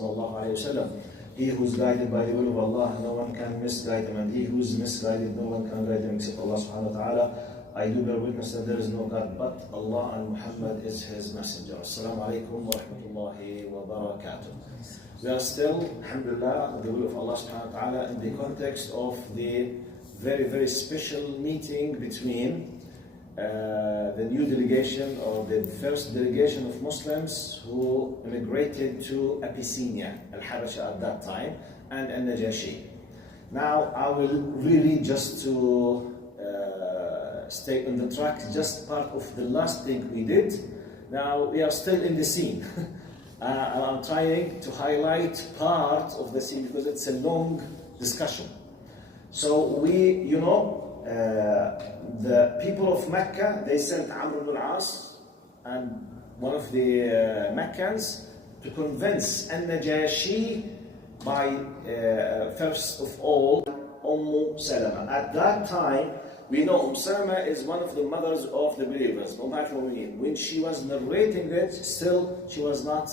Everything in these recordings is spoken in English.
sallallahu alayhi wa sallam. He who is guided by the will of Allah, no one can misguide him, and he who is misguided, no one can guide him except Allah subhanahu wa ta'ala. I do bear witness that there is no God but Allah, and Muhammad is his messenger. Assalamu alaikum wa rahmatullahi wa barakatuh. We are still, alhamdulillah, with the will of Allah subhanahu wa ta'ala, in the context of the very, very special meeting between the new delegation, or the first delegation of Muslims who immigrated to Abyssinia, Al-Habasha at that time, and Najashi. Now, I will really just to stay on the track, just part of the last thing we did. Now, we are still in the scene. I'm trying to highlight part of the scene because it's a long discussion. So we, the people of Mecca, they sent Amr Bin Akas and one of the Meccans to convince Najashi by, first of all, Salama. At that time, we know Salama is one of the mothers of the believers. When she was narrating it, still she was not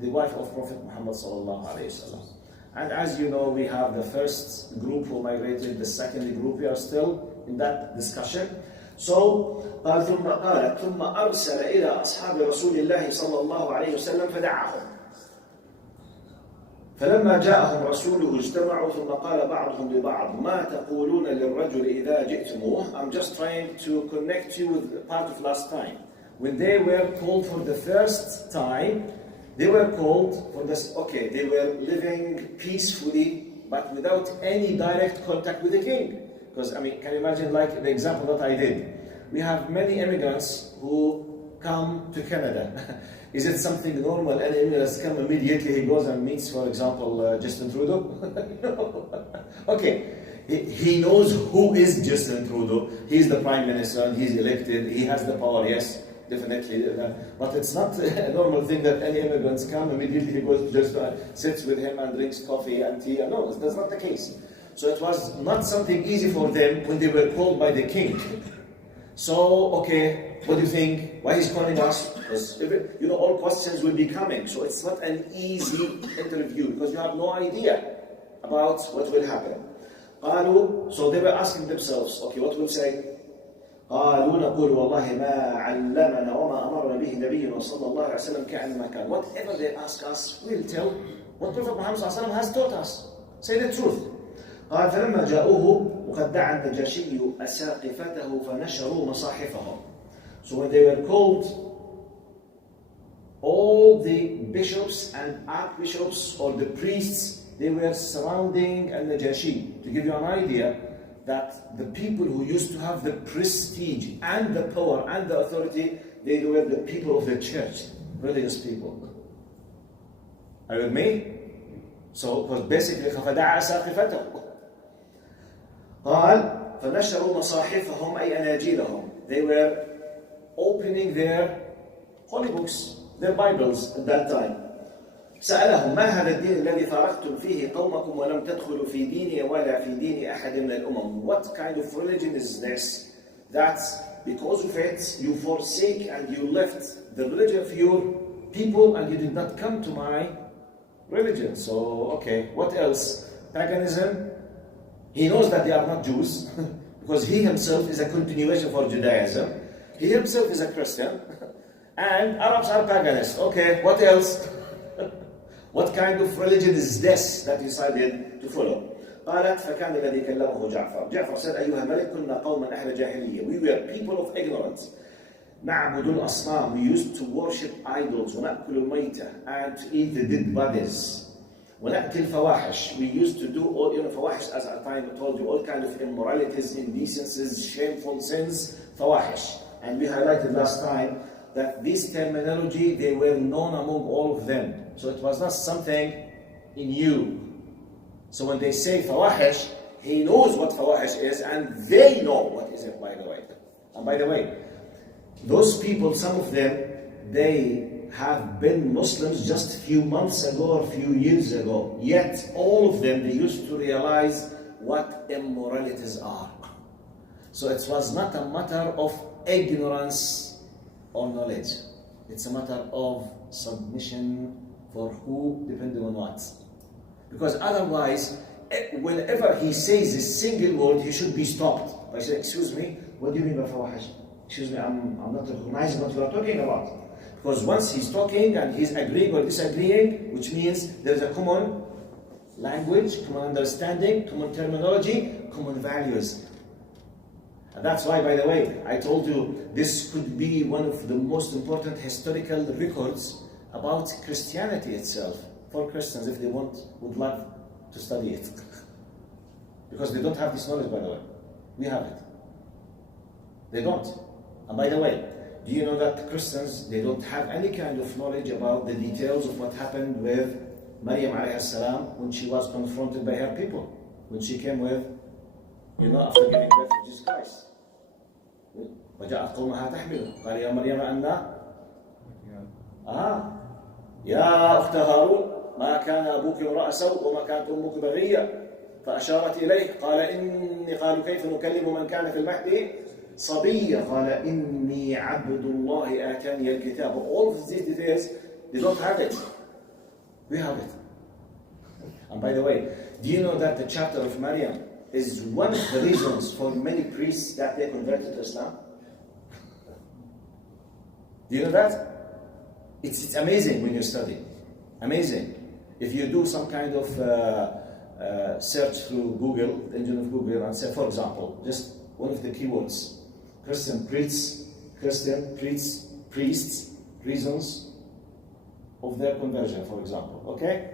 the wife of Prophet Muhammad sallallahu alaihi wasallam. And as you know, we have the first group who migrated, the second group, we are still in that discussion. So, قال ثم أرسل إلى أصحاب رسول الله صلى الله عليه وسلم فدعاهم. فلما جاءهم رسوله اجتمعوا ثم قال بعضهم لبعض ما تقولون للرجل إذا جئتموه. I'm just trying to connect you with part of last time. When they were called for the first time, they were called for this, okay, they were living peacefully, but without any direct contact with the king. Because, can you imagine, like the example that I did? We have many immigrants who come to Canada. Is it something normal? Any immigrants come immediately, he goes and meets, for example, Justin Trudeau? No. Okay, he knows who is Justin Trudeau. He's the Prime Minister, and he's elected, he has the power, yes. Definitely, but it's not a normal thing that any immigrants come immediately, he goes just sits with him and drinks coffee and tea. No, that's not the case. So it was not something easy for them when they were called by the king. So, okay, what do you think? Why he's calling us? Because all questions will be coming. So it's not an easy interview because you have no idea about what will happen. So they were asking themselves, okay, what will say? قالوا نقول والله ما علمنا وما أمرنا به نبينا صلى الله عليه وسلم كأن ما كان. Whatever they ask us, we'll tell what Prophet Muhammad صلى الله عليه وسلم has taught us. Say the truth. قال فلما جاءوه وقد دعا النجاشي أساقفته فنشروا مصاحفهم. So when they were called, all the bishops and archbishops or the priests, they were surrounding Najashi. To give you an idea, that the people who used to have the prestige and the power and the authority, they were the people of the church, religious people. Are you with me? So it was basically فَدَعَ سَاقِفَتَهُ. قال فَنَشَرُوا مَصَاحِفَهُم أي أناجيلهم. They were opening their holy books, their Bibles at that time. سألهم ما هذا الدين الذي فارقتم فيه قومكم ولم تدخلوا في ديني ولا في دين أحد من الأمم. What kind of religion is this? That because of it you forsake and you left the religion of your people and you did not come to my religion. So, okay, what else? Paganism. He knows that they are not Jews because he himself is a continuation for Judaism. He himself is a Christian and Arabs are paganists. Okay, what else? What kind of religion is this that he decided to follow? قالت فكان الذي كلمه جعفر. Ja'far said, أيها الملك كنا قوما أهل جاهلية. We were people of ignorance. نعبد الأصنام. We used to worship idols. ونأكل الميتة. And to eat the dead bodies. ونأتي الفواحش. We used to do all, فواحش, as I told you, all kind of immoralities, indecencies, shameful sins, فواحش. And we highlighted last time that this terminology, they were known among all of them. So it was not something in you. So when they say fawahish, he knows what fawahish is and they know what is it, by the way. And by the way, those people, some of them, they have been Muslims just a few months ago or a few years ago. Yet all of them, they used to realize what immoralities are. So it was not a matter of ignorance or knowledge. It's a matter of submission For who, depending on what? Because otherwise, whenever he says a single word, he should be stopped by saying, excuse me, what do you mean by fawahish? Excuse me, I'm not recognizing what you are talking about. Because once he's talking and he's agreeing or disagreeing, which means there's a common language, common understanding, common terminology, common values. And that's why, by the way, I told you this could be one of the most important historical records about Christianity itself. For Christians, if they would love to study it. Because they don't have this knowledge, by the way. We have it. They don't. And by the way, do you know that Christians, they don't have any kind of knowledge about the details of what happened with Maryam alayhi salam when she was confronted by her people? When she came with, after giving birth to Jesus Christ. وجاءت قومها تحمله قال يا مريم أن يا أخت هارون ما كان أبوك امرأ سوء وما كانت أمك بغية فأشارت إليه قالوا كيف نكلم من كان في المهد صبيا قال إني عبد الله آتاني الكتاب. All of these details, they don't have it. We have it. And by the way, do you know that the chapter of Maryam is one of the reasons for many priests that they converted to Islam? Do you know that? It's amazing when you study. Amazing. If you do some kind of search through Google, the engine of Google, and say, for example, just one of the keywords, Christian priests, reasons of their conversion, for example, okay?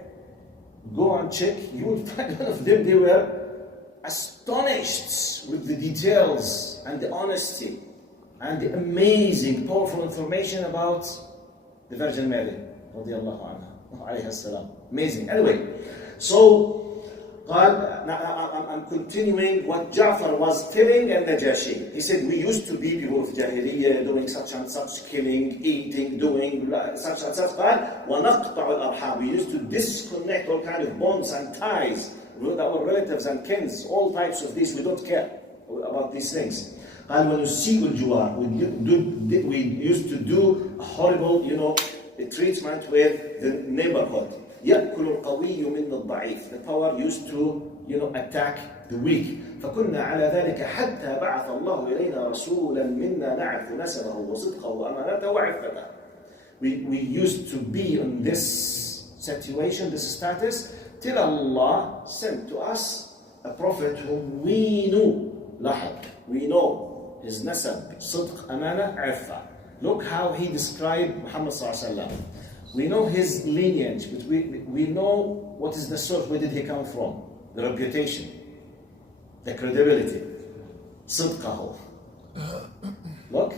Go and check, you will find one of them, they were astonished with the details and the honesty and the amazing, powerful information about the Virgin Mary, radiallahu anha, alayhi salam. Amazing. Anyway, so I'm continuing what Ja'far was telling Najashi. He said, we used to be people of Jahiliyyah doing such and such, killing, eating, doing such and such. وَنَقْطَعُ الْأَرْحَامِ. We used to disconnect all kind of bonds and ties with our relatives and kins, all types of these. We don't care about these things. And when we used to do a horrible, treatment with the neighborhood. يأكل القوي من الضعيف. The power used to, attack the weak. فكنا على ذلك حتى بعث الله إلينا رسولا منا نعرف نسبه وصدقه وأمانته وعفته. We used to be in this situation, this status, till Allah sent to us a prophet whom we knew. لاحظ, we know his nasab, صدق, amana, عفة. Look how he described Muhammad sallallahu alaihi wasallam. We know his lineage, but we know what is the source, where did he come from, the reputation, the credibility. صدقه. Look,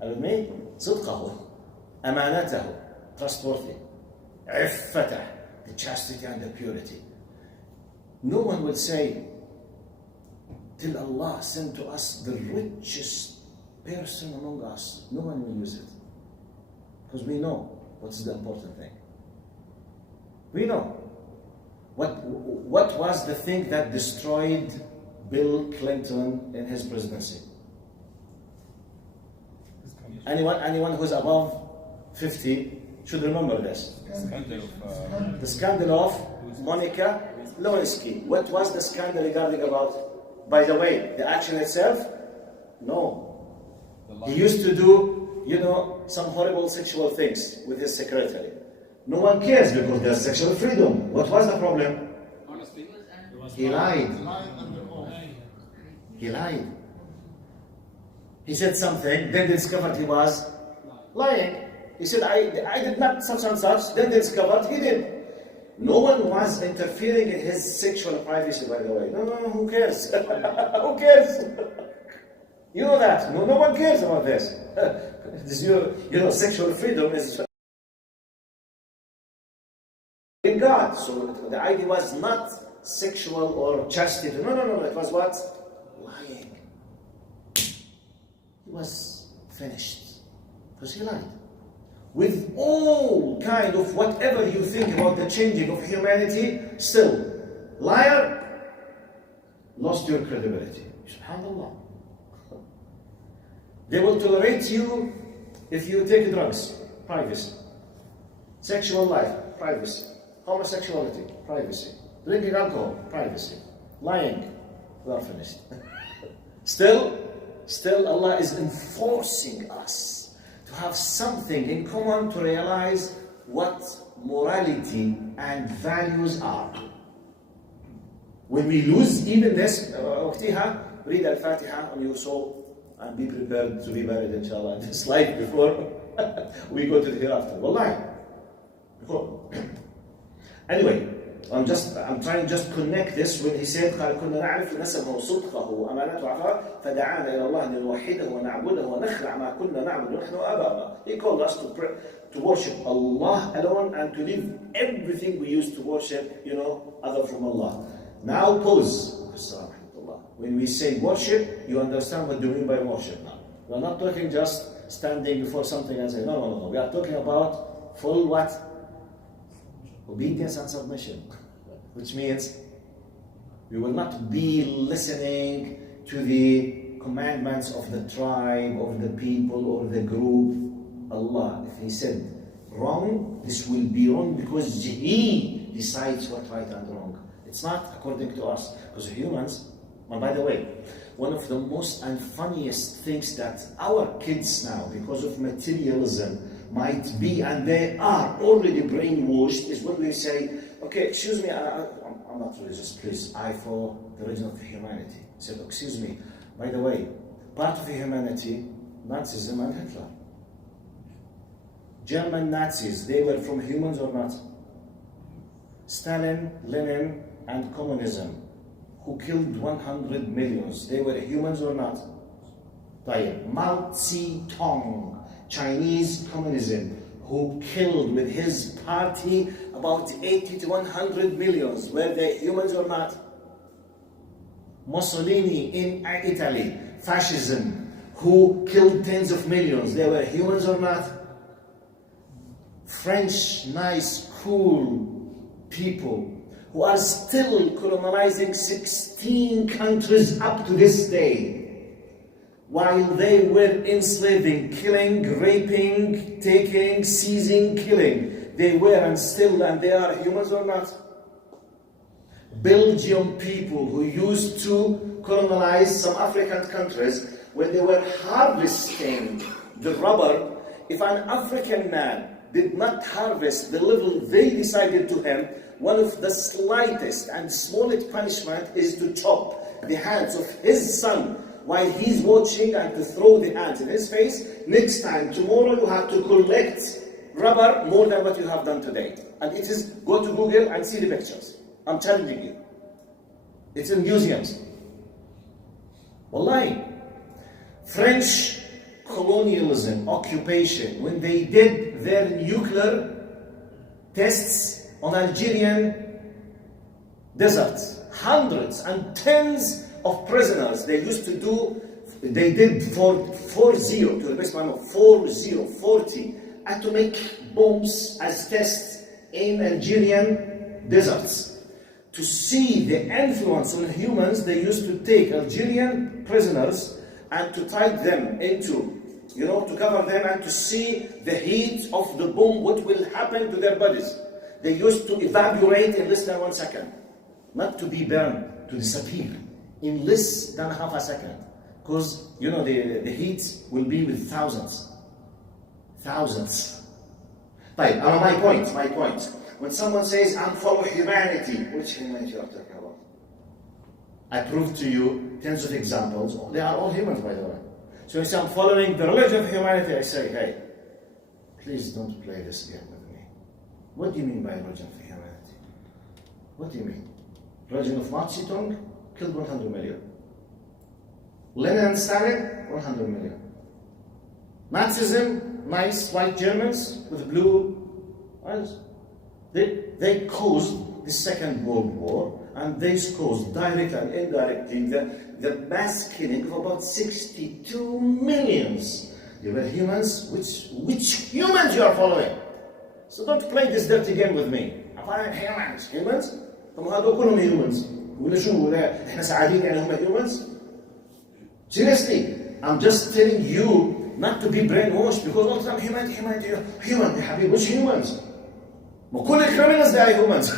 are you with me? صدقه. أمانته, trustworthy. عفته, the chastity and the purity. No one would say, till Allah sent to us the richest person among us. No one will use it. Because we know what is the important thing. We know. What was the thing that destroyed Bill Clinton in his presidency? Anyone who's above 50 should remember this. The scandal of Monica Lewinsky. What was the scandal regarding about? By the way, the action itself? No. He used to do, some horrible sexual things with his secretary. No one cares because there's sexual freedom. What was the problem? Honestly, he lied. He lied. He said something, then they discovered he was lying. He said, I did not such and such, then they discovered he did. No one was interfering in his sexual privacy, by the way. No, who cares? Who cares? You know that. No one cares about this. Sexual freedom is in God. So the idea was not sexual or chastity. No. It was what? Lying. He was finished. Because he lied. With all kind of whatever you think about the changing of humanity, still, liar lost your credibility. SubhanAllah. They will tolerate you if you take drugs, privacy. Sexual life, privacy. Homosexuality, privacy. Drinking alcohol, privacy. Lying, we are finished. Still Allah is enforcing us to have something in common to realize what morality and values are. When we lose even this, وقتها read al-Fatiha on your soul and be prepared to be buried inshallah in this life before we go to the hereafter. Wallahi. Anyway, I'm trying to just connect this when he said قال كنا نعرف نسبه وصدقه وأمانته وعفاف فدعانا إلى الله أن نوحده ونعبده ونخلع ما كنا نعبد نحن وآباؤنا. He called us to worship Allah alone and to leave everything we used to worship, other from Allah. Now pause. When we say worship, you understand what do we mean by worship now. We're not talking just standing before something and saying, no. We are talking about full what? Obedience and submission. Which means we will not be listening to the commandments of the tribe, of the people, or the group. Allah, if He said wrong, this will be wrong because He decides what right and wrong. It's not according to us. Because humans, and by the way, one of the most and funniest things that our kids now, because of materialism, might be, and they are already brainwashed, is when we say, okay, excuse me, I'm not religious, please, I follow the religion of humanity. I said, excuse me, by the way, part of humanity, Nazism and Hitler. German Nazis, they were from humans or not? Stalin, Lenin, and communism, who killed 100 millions, they were humans or not? Mao Zedong, Chinese communism, who killed with his party about 80 to 100 millions, were they humans or not? Mussolini in Italy, fascism, who killed tens of millions, they were humans or not? French, nice, cool people who are still colonizing 16 countries up to this day, while they were enslaving, killing, raping, taking, seizing, killing. They were and they are humans or not? Belgian people who used to colonize some African countries, when they were harvesting the rubber, if an African man did not harvest the level they decided to him, one of the slightest and smallest punishment is to chop the hands of his son while he's watching and to throw the hands in his face. Next time, tomorrow, you have to collect rubber more than what you have done today. And it is, go to Google and see the pictures. I'm challenging you. It's in museums. Wallahi. French colonialism, occupation, when they did their nuclear tests on Algerian deserts, hundreds and tens of prisoners they did for 40, to the best of my knowledge, 40 atomic bombs as tests in Algerian deserts. To see the influence on humans, they used to take Algerian prisoners and to tie them into, to cover them and to see the heat of the bomb, what will happen to their bodies. They used to evaporate in less than 1 second, not to be burned, to disappear in less than half a second. Because, the heat will be with thousands. Right, my point. When someone says, I'm following humanity, which humanity are you talking about? I proved to you tens of examples. They are all humans, by the way. So when you say, I'm following the religion of humanity, I say, hey, please don't play this game with me. What do you mean by religion of humanity? What do you mean? Religion of Mao Zedong killed 100 million. Lenin and Stalin, 100 million. Nazism, nice white Germans with blue eyes. They caused the Second World War, and they caused directly and indirectly the mass killing of about 62 millions. They were humans. Which humans you are following? So don't play this dirty game with me. I'm following humans. طب هذول كلهم humans. ولا شو ولا إحنا سعادين يعني هم humans? Seriously, I'm just telling you not to be brainwashed because all the time human, يا حبيبي, which humans? وكل criminals they are humans.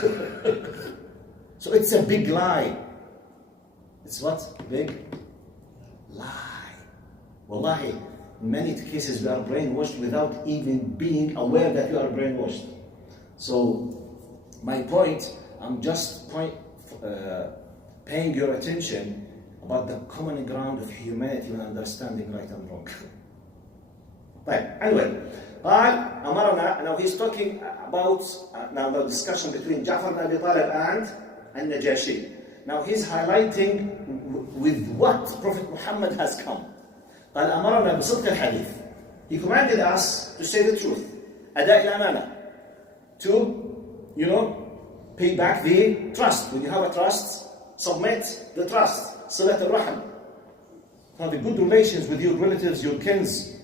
So it's a big lie. It's what? Big lie. Wallahi, in many cases we are brainwashed without even being aware that you are brainwashed. So my point, I'm just paying your attention about the common ground of humanity when understanding right and wrong. Right, anyway, Amarna, now he's talking about now the discussion between Ja'far bin Abi Talib and Najashi. Now he's highlighting with what Prophet Muhammad has come. قال أمرنا بصدق الحديث. He commanded us to say the truth. أداء الأمانة. To, pay back the trust. When you have a trust, submit the trust. صلة الرحم. Have a good relations with your relatives, your kins.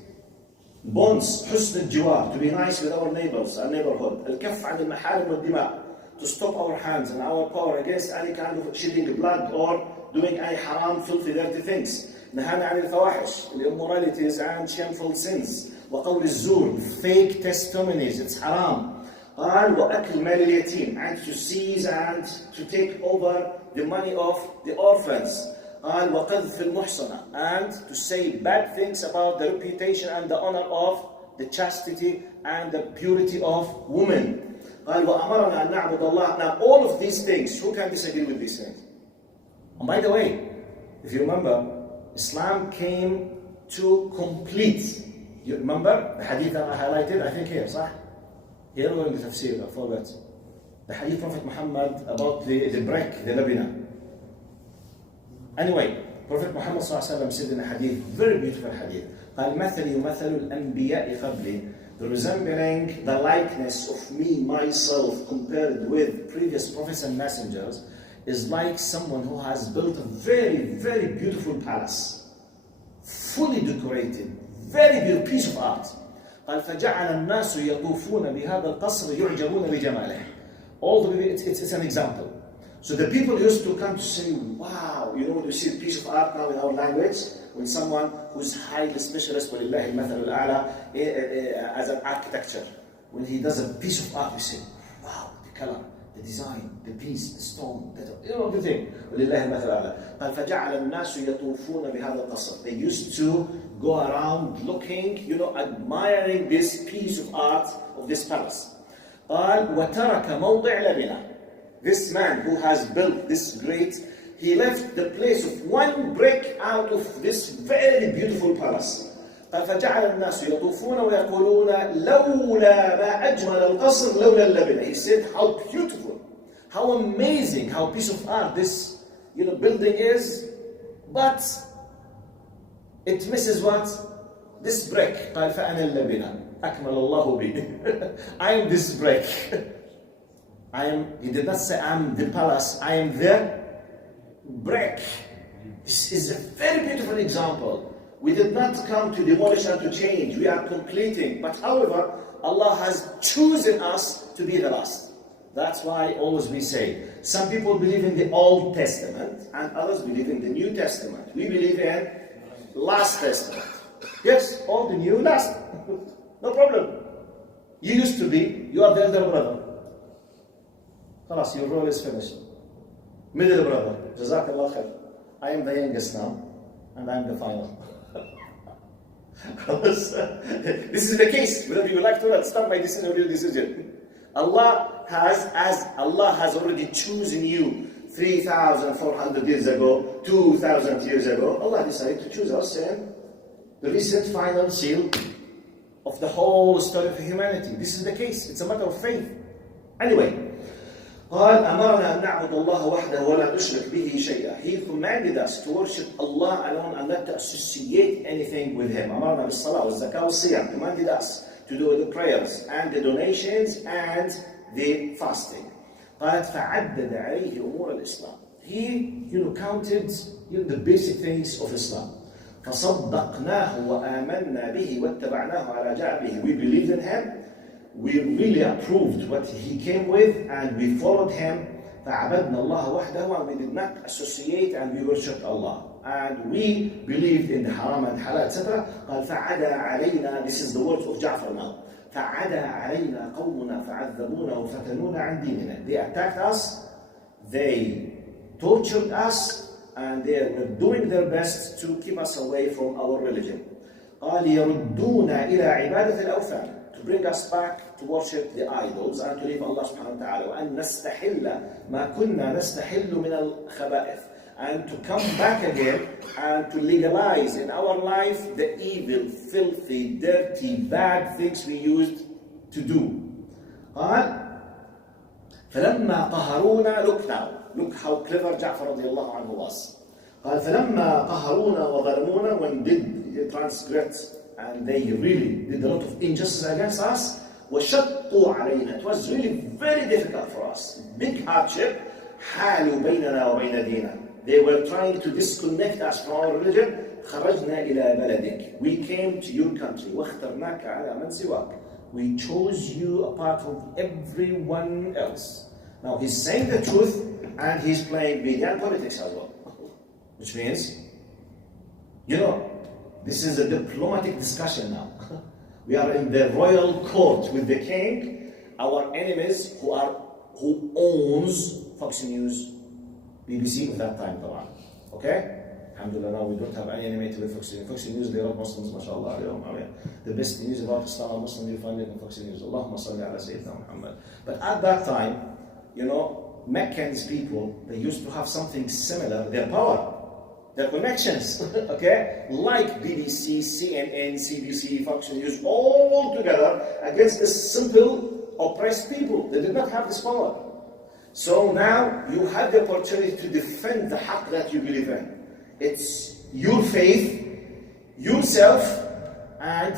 Bonds, حسن الجوار. To be nice with our neighbors, our neighborhood. الكف عن المحارم والدماء. To stop our hands and our power against any kind of shedding blood or doing any haram, filthy, dirty things. نهانا عن الفواحش, immoralities and shameful sins. وقول الزور, fake testimonies, it's haram. قال وأكل مال اليتيم, and to seize and to take over the money of the orphans. قال وقذف المحصنة, and to say bad things about the reputation and the honor of the chastity and the purity of women. قال وأمرنا أن نعبد الله. Now all of these things, who can disagree with these things? And by the way, if you remember, Islam came to complete. You remember the hadith that I highlighted? I think here, صح? Here we're in the tafsir, I forgot. The hadith Prophet Muhammad about the brick, the labina. Anyway, Prophet Muhammad ﷺ said in a hadith, very beautiful hadith, قال مثلي ومثل الأنبياء قبلي. The resembling, the likeness of me, myself, compared with previous prophets and messengers, is like someone who has built a very, very beautiful palace, fully decorated, very beautiful piece of art. قال فجعل الناس يطوفون بهذا القصر يعجبون بجماله. All the way, it's an example. So the people used to come to say, wow, when you see a piece of art now in our language, when someone who's highly specialist, وَلِلَّهِ الْمَثَلُ الْأَعْلَى, as an architecture, when he does a piece of art, you say, wow, the color, the design, the piece, the stone, the thing. وَلِلَّهِ الْمَثَلُ الْأَعْلَى. قال فجعل الناس يطوفون بهذا القصر. They used to go around looking, admiring this piece of art of this palace. قال وترك موضع لبنة. This man who has built this great, he left the place of one brick out of this very beautiful palace. قال فجعل الناس يطوفون ويقولون لولا ما أجمل القصر لولا اللبنة. He said how beautiful, how amazing, how piece of art this building is, but it misses what? This brick. قال فأنا اللبنة أكمل الله بي. I am this brick. He did not say I'm the palace, I am the brick. This is a very beautiful example. We did not come to demolish and to change, we are completing. But however, Allah has chosen us to be the last. That's why always we say, some people believe in the Old Testament and others believe in the New Testament. We believe in Last Testament. Yes, all the new, last. No problem. You used to be, you are the elder brother. خلاص, your role is finished. Middle brother, Jazakallah khair. I am the youngest now, and I am the final. This is the case. Whether you like to not, start my decision or your decision. Allah has already chosen you 3,400 years ago, 2,000 years ago. Allah decided to choose us in the recent final seal of the whole story of humanity. This is the case. It's a matter of faith. Anyway, قال أمرنا أن نعبد الله وحده ولا نشرك به شيئا. He commanded us to worship Allah alone and not to associate anything with Him. أمرنا بالصلاة والزكاة والصيام. Commanded us to do the prayers and the donations and the fasting. قالت فعدد عليه أمور الإسلام. He counted the basic things of Islam. فصدقناه وآمنا به واتبعناه على جعبه. We believed in Him. We really approved what He came with and we followed Him. فعبدنا الله وحده, and we did not associate and we worshipped Allah. And we believed in the haram and halal, etc. قال فعدا علينا. This is the words of Ja'far now. فعدا علينا قومنا فعذبونا وفتنونا عن ديننا. They attacked us, they tortured us, and they were doing their best to keep us away from our religion. قال يردونا إلى عبادة الأوثان, to bring us back to worship the idols and to leave Allah subhanahu wa ta'ala. وأن نستحل ما كنا نستحل من الخبائث, and to come back again and to legalize in our life the evil, filthy, dirty, bad things we used to do. قال فلما قهرونا, look how clever Ja'far radiallahu anhu was. قال فلما قهرونا وظلمونا, when did transgress and they really did a lot of injustice against us. وشقوا علينا, it was really very difficult for us, big hardship. حالوا بيننا وبين ديننا, they were trying to disconnect us from our religion. خرجنا إلى بلدك, we came to your country. واخترناك على من سواك, we chose you apart from everyone else. Now he's saying the truth and he's playing media and politics as well. Which means, this is a diplomatic discussion now. We are in the royal court with the king, our enemies who owns Fox News, BBC at that time, okay? Alhamdulillah, now we don't have any enemy to the Fox News. Fox News, they are Muslims, mashallah. The best news about Islam and Muslims, you find it in Fox News. Allahumma salli ala Sayyidina Muhammad. But at that time, Meccan's people, they used to have something similar, their power, their connections, okay? Like BBC, CNN, CBC, Fox News, all together against the simple, oppressed people. They did not have this power. So now you have the opportunity to defend the haqq that you believe in. It's your faith, yourself, and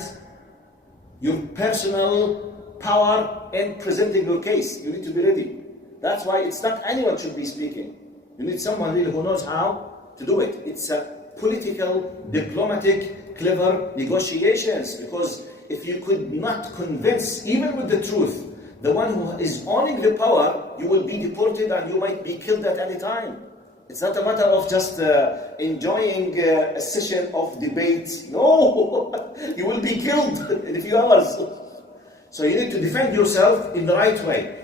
your personal power in presenting your case. You need to be ready. That's why it's not anyone should be speaking. You need someone really who knows how to do it. It's a political, diplomatic, clever negotiations. Because if you could not convince, even with the truth, the one who is owning the power, you will be deported and you might be killed at any time. It's not a matter of just enjoying a session of debate. No, you will be killed in a few hours. So you need to defend yourself in the right way.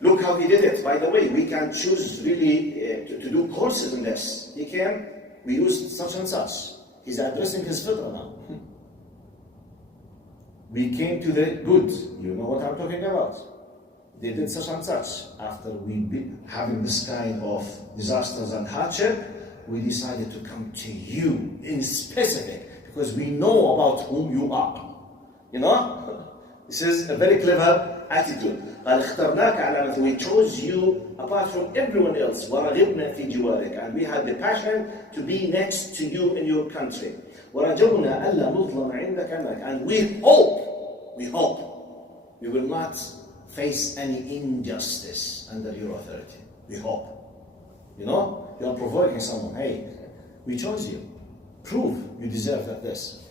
Look how he did it. By the way, we can choose really to do courses in this. We use such and such. He's addressing his fitrah now. We came to the good. You know what I'm talking about. They did such and such. After we been having this kind of disasters and hardship, we decided to come to you in specific because we know about whom you are. This is a very clever attitude. We chose you apart from everyone else. And we had the passion to be next to you in your country. And we hope we will not face any injustice under your authority. We hope. You are provoking someone. Hey, we chose you. Prove you deserve this.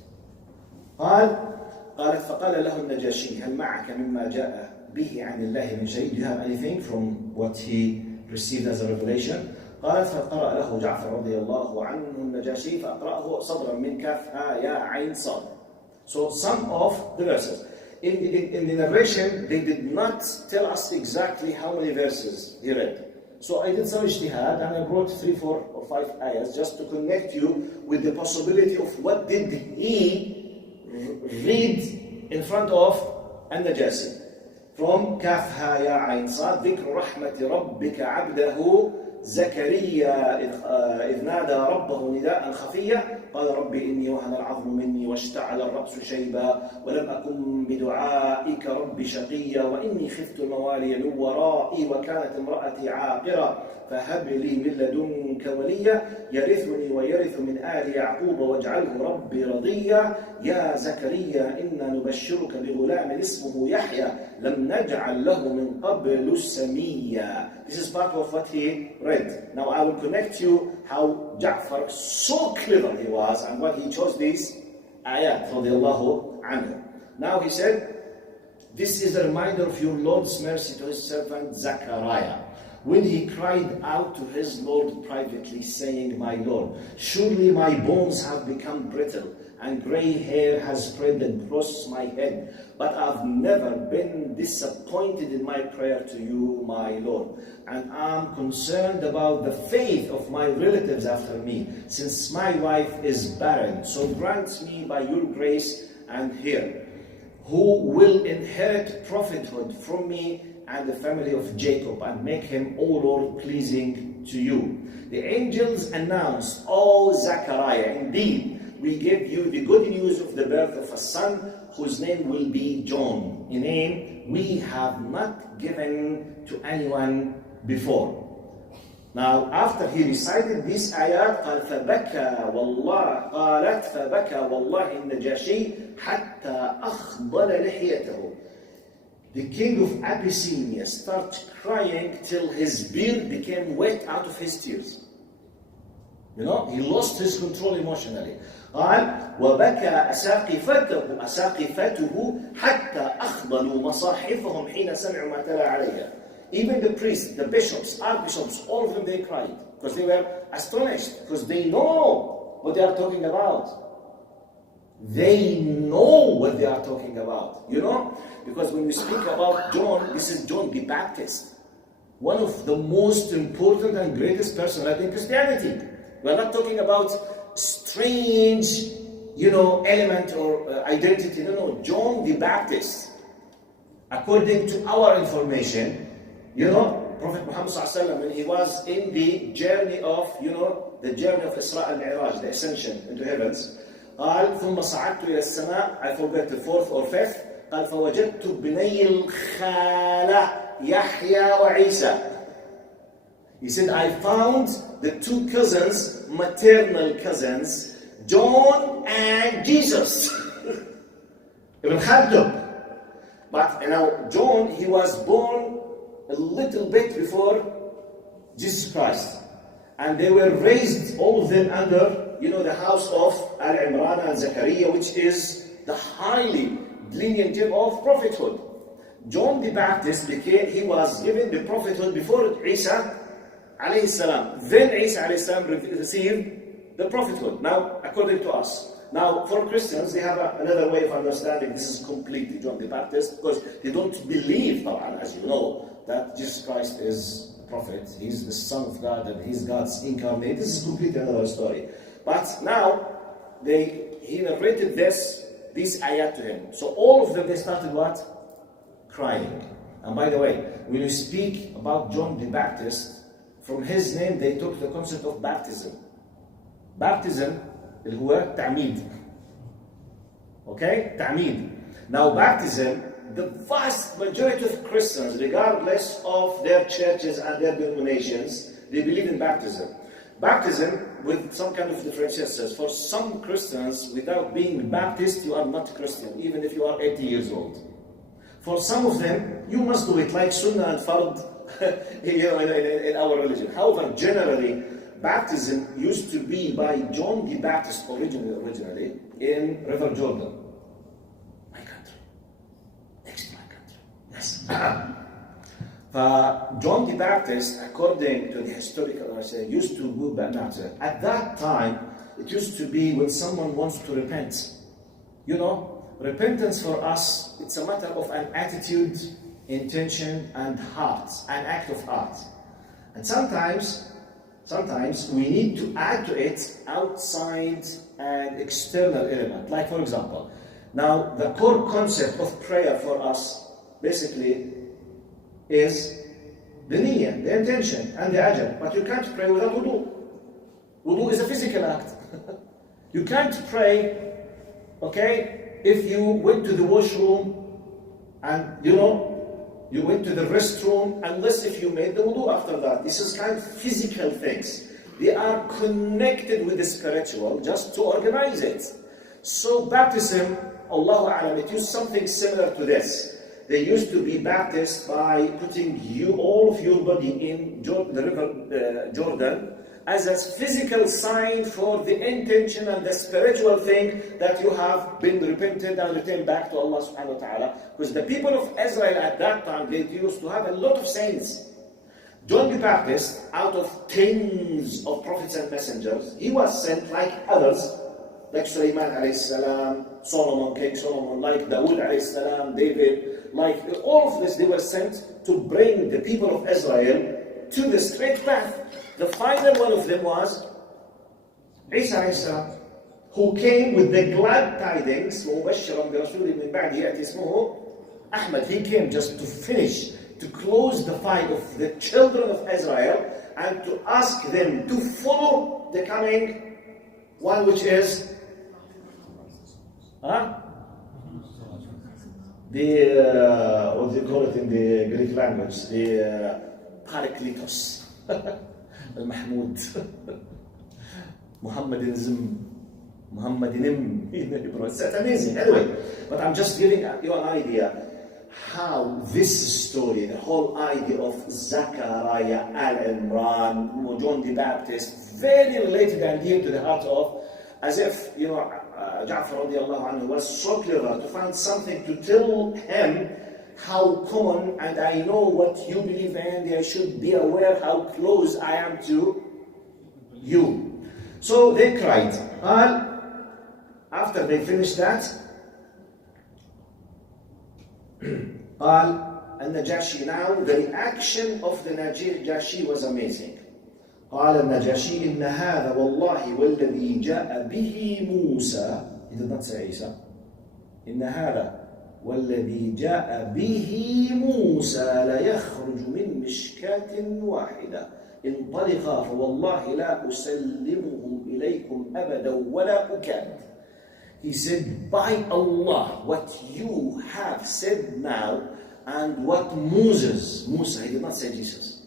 قالت فقال له النجاشي هل معك مما جاء به عن الله من شيء? Do you have anything from what he received as a revelation? قالت فقرأ له جعفر رضي الله عنه النجاشي فأقرأه صدرا من كافها يا عين صاد. So some of the verses. In the narration, they did not tell us exactly how many verses he read. So I did some ijtihad and I brought 3, 4, or 5 ayahs just to connect you with the possibility of what did he read in front of An-Najashi. From كافها يا عين صاد ذكر رحمة ربك عبده زكريا إذ نادى ربه نداء خفيا قال ربي إني وهن العظم مني واشتعل الرأس شيبا ولم أكن بدعائك رب شقيا وإني خفت الموالي من ورائي وكانت امرأتي عاقرة فهب لي من لدنك وليا يرثني ويرث من آل يعقوب واجعله ربي رضيا يا زكريا إنا نبشرك بغلام اسمه يحيى لم نجعل له من قبل سميا. This is part of what he read. Now I will connect you how Ja'far, so clever he was, and what he chose these ayat radiallahu anhu. Now he said, this is a reminder of your Lord's mercy to his servant Zechariah, when he cried out to his Lord privately, saying, my Lord, surely my bones have become brittle, and gray hair has spread across my head. But I've never been disappointed in my prayer to you, my Lord. And I'm concerned about the faith of my relatives after me, since my wife is barren. So grant me by your grace and hear, who will inherit prophethood from me and the family of Jacob, and make him, O Lord, pleasing to you. The angels announced, O Zechariah, indeed, we give you the good news of the birth of a son, whose name will be John, a name we have not given to anyone before. Now, after he recited these ayat, قال فبكى والله قالت فبكى والله النجاشي حتى أخضل لحيته. The king of Abyssinia started crying till his beard became wet out of his tears. You know, he lost his control emotionally. قال وبكى أساقفته حتى أخضلوا مصاحفهم حين سمعوا ما تلا عليها. Even the priests, the bishops, archbishops, all of them, they cried because they were astonished, because they know what they are talking about. They know what they are talking about, you know? Because when we speak about John, this is John the Baptist, one of the most important and greatest personalities in Christianity. We are not talking about strange, element or identity. No, John the Baptist. According to our information, Prophet Muhammad ﷺ, when he was in the journey of, the journey of Isra al-Mi'raj, the ascension into heavens, قال ثم صعدت إلى السماء, I forget the fourth or fifth, قال فوجدت بني الخالة يحيى وعيسى. He said, I found the two cousins, maternal cousins, John and Jesus. Ibn Khalid. But now John, he was born a little bit before Jesus Christ. And they were raised, all of them, under, the house of Al-Imran and Zechariah, which is the highly lineage of prophethood. John the Baptist he was given the prophethood before Isa alayhi salam. Then Isa alayhi salam received the prophethood. Now, according to us. Now, for Christians, they have another way of understanding this is completely John the Baptist, because they don't believe, as you know, that Jesus Christ is a prophet. He's the Son of God and he's God's incarnate. This is completely another story. But now, he narrated these ayat to him. So all of them, they started what? Crying. And by the way, when you speak about John the Baptist, from his name they took the concept of baptism. Baptism, اللي هو تعميد. Okay? تعميد. Now baptism, the vast majority of Christians, regardless of their churches and their denominations, they believe in baptism. Baptism with some kind of differentiation. For some Christians, without being Baptist, you are not Christian, even if you are 80 years old. For some of them, you must do it like Sunnah and Fard in our religion. However, generally, baptism used to be by John the Baptist originally in River Jordan. My country. Next to my country. Yes. John the Baptist, according to the historical, used to go baptize. At that time, it used to be when someone wants to repent. Repentance for us, it's a matter of an attitude, intention, and heart, an act of heart. And sometimes we need to add to it outside and external element. Like, for example, now the core concept of prayer for us basically is the niyyah, the intention, and the ajr. But you can't pray without wudu. Wudu is a physical act. You can't pray, if you went to the washroom and, you went to the restroom, unless if you made the wudu after that. This is kind of physical things. They are connected with the spiritual just to organize it. So baptism, Allahu A'lam, it used something similar to this. They used to be baptized by putting all of your body in the river Jordan as a physical sign for the intention and the spiritual thing that you have been repented and returned back to Allah subhanahu wa ta'ala. Because the people of Israel at that time, they used to have a lot of saints. John the Baptist, out of tens of prophets and messengers, he was sent like others like Sulaiman alayhi salam, Solomon, King Solomon, like Dawood alayhi salam, David, like all of this, they were sent to bring the people of Israel to the straight path. The final one of them was Isa alayhi salam, who came with the glad tidings, وَمُبَشِّرًا بِرَسُولٍ مِّن بَعْدِهِ يَأْتِي اسْمُهُ Ahmad. He came just to finish, to close the fight of the children of Israel and to ask them to follow the coming one, which is the what do you call it in the Greek language? The Parakletos, Al-Mahmud, Muhammadinim. It's amazing. Anyway, but I'm just giving you an idea how this story, the whole idea of Zachariah, Al-Imran, John the Baptist, very related and dear to the heart of, as if, Ja'far radiallahu anhu was so clever to find something to tell him how common, and I know what you believe in, I should be aware how close I am to you. So they cried. And after they finished that, Najashi, now the reaction of the Najashi was amazing. قال النجاشي إن هذا والله والذي جاء به موسى. He did not say Isa. إن هذا والذي جاء به موسى لا يخرج من مشكاة واحدة انطلقا فوالله لا أسلمهم إليكم أبدا ولا أكاد. He said, by Allah, what you have said now and what Musa, he did not say Jesus,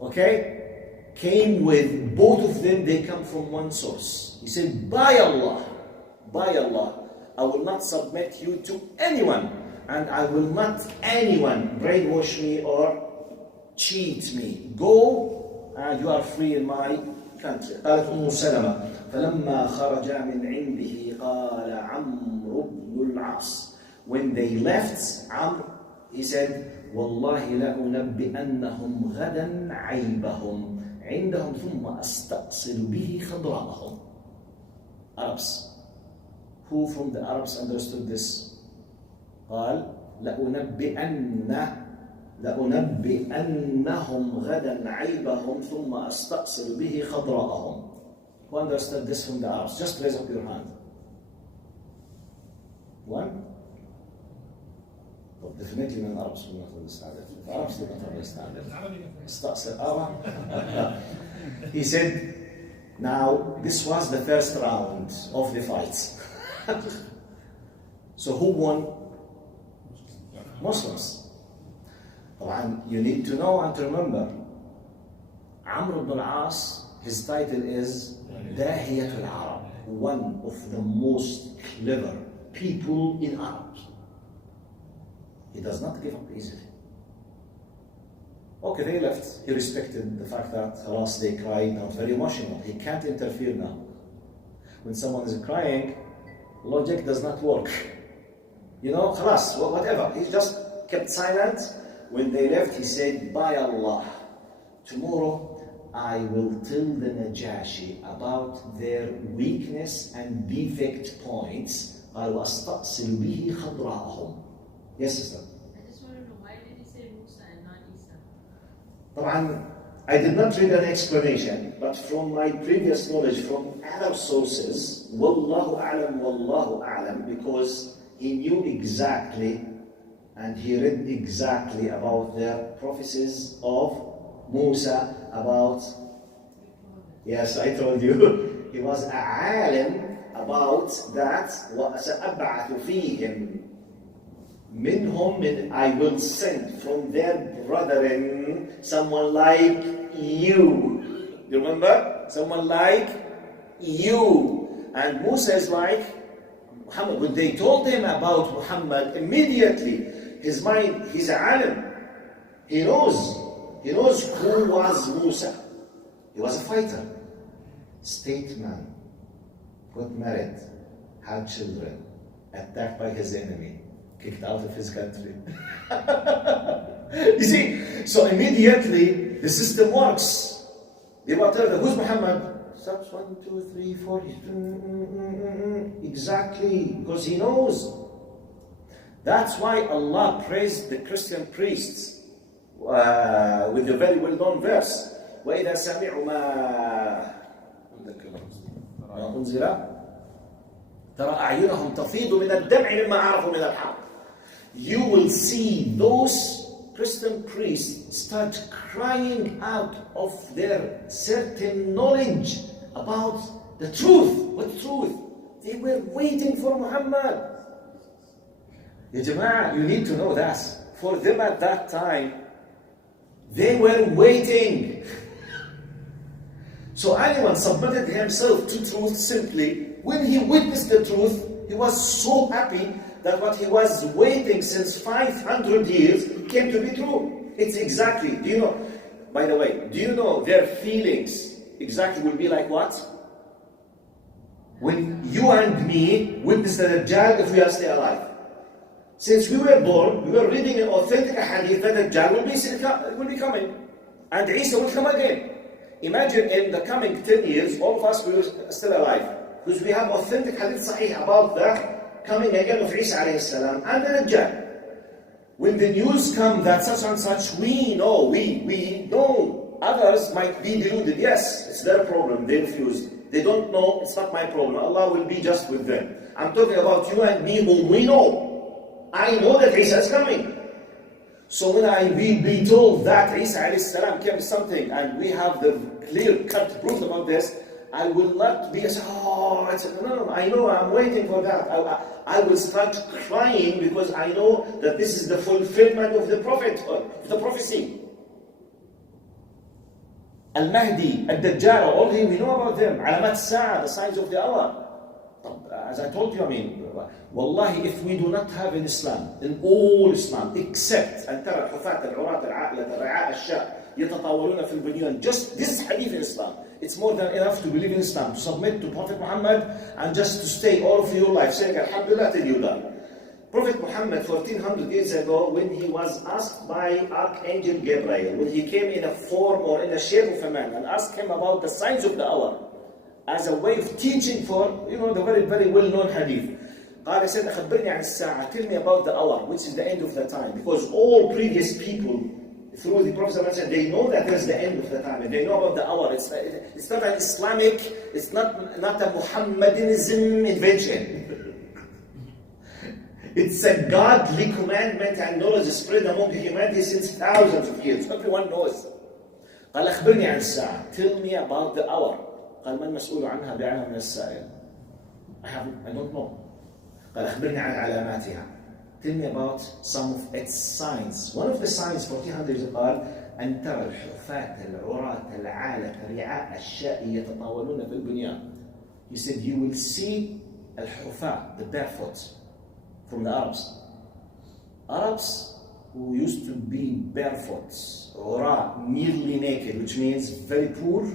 okay, came with, both of them, they come from one source. He said, by Allah, I will not submit you to anyone, and I will not anyone brainwash me or cheat me. Go, and you are free in my country. قالت أم سلمة فلما خرجا من عنده قال عمرو بن العاص. When they left, Amr, he said, والله لأنبئنهم غدا عيبهم عندهم ثم أستأصل به خضراءهم. Arabs. Who from the Arabs understood this? قال لأنبئنهم غدا عيبهم ثم أستأصل به خضراءهم. Who understood this from the Arabs? Just raise up your hand. One? Well, definitely the Arabs will not understand it. The Arabs do not understand it. استأصل He said, now this was the first round of the fight. So who won? Muslims. طبعا, you need to know and to remember, Amr bin Akas, his title is Dahiyatul Arab, one of the most clever people in Arabs. He does not give up easily. Okay, they left. He respected the fact that last they cried, not very emotional. He can't interfere now. When someone is crying, logic does not work. Khalas, whatever. He just kept silent. When they left, he said, by Allah, tomorrow I will tell the Najashi about their weakness and defect points. I will أستأصل به خضراءهم. Yes, sister. I just want to know, why did he say Musa and not Isa? طبعا, I did not read an explanation, but from my previous knowledge from Arab sources, Wallahu a'lam, because he knew exactly and he read exactly about the prophecies of Musa, about, yes, I told you, he was a alim about that, وَسَأَبْعَثُ فِيهِمْ minhum, I will send from their brethren someone like you. You remember? Someone like you. And Musa is like Muhammad. When they told him about Muhammad, immediately his mind, he's a alim. He knows who was Musa. He was a fighter, statesman, got married, had children, attacked by his enemy, kicked out of his country. You see, so immediately the system works. They will tell them, who's Muhammad? Steps 1, 2, 3, 4. Exactly, because he knows. That's why Allah praised the Christian priests with a very well-known verse. وَإِذَا سَمِعُوا مَا أُنزِلَ تَرَى أَعْيُنَهُمْ تَفِيضُ مِنَ الدَّمْعِ مِمَّا عَرَفُوا مِنَ الْحَقِّ. You will see those Christian priests start crying out of their certain knowledge about the truth. What truth? They were waiting for Muhammad. Ya Jama'ah, you need to know that. For them at that time, they were waiting. So anyone submitted himself to truth simply. When he witnessed the truth, he was so happy that what he was waiting since 500 years came to be true. It's exactly, do you know, by the way, do you know their feelings exactly will be like what? When you and me witness the Dajjal if we are still alive. Since we were born, we were reading an authentic hadith that the Dajjal will be coming. And Isa will come again. Imagine in the coming 10 years, all of us will be still alive. Because we have authentic hadith sahih about the coming again of Isa alayhi salam and the Dajjal. When the news come that such and such, we know. Others might be deluded. Yes, it's their problem. They refuse. They don't know. It's not my problem. Allah will be just with them. I'm talking about you and me whom we know. I know that Isa is coming. So when we be told that Isa alayhi salam came something and we have the clear-cut proof about this, I will not be no, I know, I'm waiting for that. I will start crying because I know that this is the fulfillment of the prophecy. Al-Mahdi, Al-Dajjal, all these, we know about them. Alamat Sa'ah, the signs of the hour. As I told you, Wallahi, if we do not have in Islam, in all Islam, except أن ترى الحفاة العراة العائلة الرعاء الشاء يتطاولون في البنيان, just this hadith in Islam, it's more than enough to believe in Islam, to submit to Prophet Muhammad, and just to stay all of your life saying Alhamdulillah till you die. Prophet Muhammad 1400 years ago, when he was asked by Archangel Gabriel, when he came in a form or in a shape of a man and asked him about the signs of the hour, as a way of teaching for, the very, very well-known hadith. قال said, أخبرني عن الساعة, tell me about the hour, which is the end of the time. Because all previous people, through the Prophet said, they know that there's the end of the time, and they know about the hour. It's not an Islamic, it's not a Muhammadanism invention. It's a godly commandment and knowledge spread among humanity since thousands of years. Everyone knows. قال أخبرني عن الساعة, tell me about the hour. قال من مسؤول عنها بأعلم من السائل. I don't know. قال أخبرني عن علاماتها. Tell me about some of its signs. One of the signs 1400 years قال أن ترى الحفاة العراة العالة رعاء الشاء يتطاولون في البنيان. He said you will see الحفاة, the barefoot, from the Arabs. Arabs who used to be barefoot, عراة, nearly naked, which means very poor.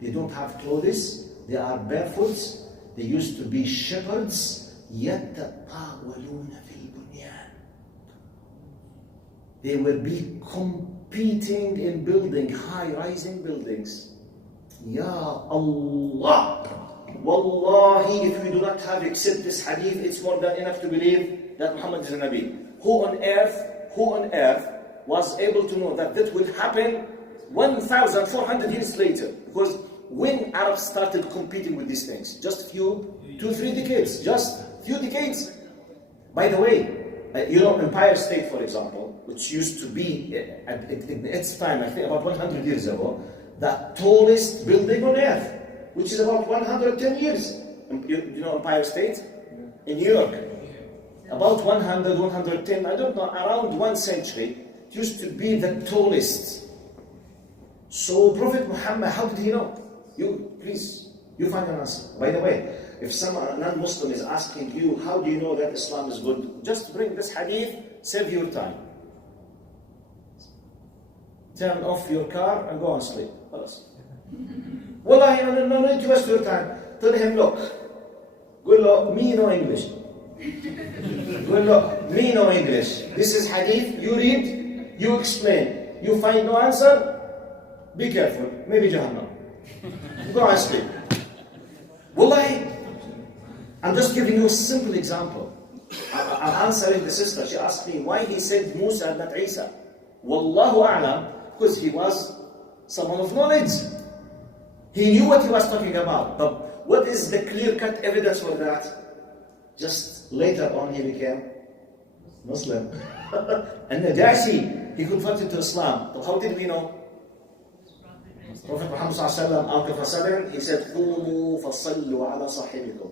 They don't have clothes. They are barefoot. They used to be shepherds. يتطاولون في البنيان. They will be competing in building high-rising buildings. Ya Allah! Wallahi, if we do not have except this hadith, it's more than enough to believe that Muhammad is a Nabi. Who on earth was able to know that that will happen 1,400 years later? Because when Arabs started competing with these things, just 2-3 decades, just few decades. By the way, Empire State, for example, which used to be at its time, I think about 100 years ago, the tallest building on earth, which is about 110 years. You know Empire State? In New York. About 100, 110, I don't know, around 1 century, it used to be the tallest. So Prophet Muhammad, how did he know? You find an answer. By the way, if some non-Muslim is asking you, how do you know that Islam is good? Just bring this hadith, save your time. Turn off your car and go and sleep. Wallahi, no need to waste your time. Tell him, look, me no English. Me no English. This is hadith, you read, you explain. You find no answer, be careful, maybe Jahannam. Go and sleep. Wallahi, I'm just giving you a simple example. I'm answering the sister. She asked me why he said Musa, not Isa. Wallahu a'lam, because he was someone of knowledge. He knew what he was talking about. But what is the clear-cut evidence for that? Just later on he became Muslim. And Najashi, he converted to Islam. So how did we know? Prophet Muhammad ﷺ, out of a sudden, he said, قُومُوا فَصَلُّوا عَلَى صَاحِبِكُمْ.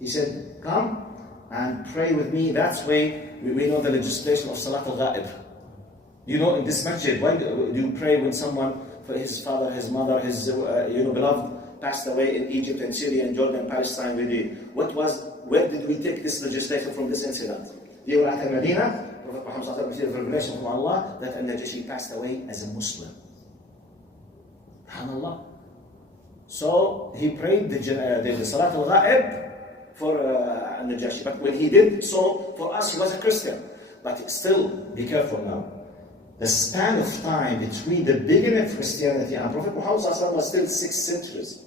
He said, come and pray with me. That's why we know the legislation of Salat al-Ghaib. You know, in this masjid, why do you pray when someone, for his father, his mother, his beloved, passed away in Egypt and Syria and Jordan, Palestine with you? Where did we take this legislation from this incident? They were at Medina. Prophet Muhammad ﷺ received revelation from Allah that Najashi passed away as a Muslim. SubhanAllah. So he prayed the Salat al-Ghaib for Najashi. But when he did so, for us, he was a Christian. But still, be careful now. The span of time between the beginning of Christianity and Prophet Muhammad was still 6 centuries.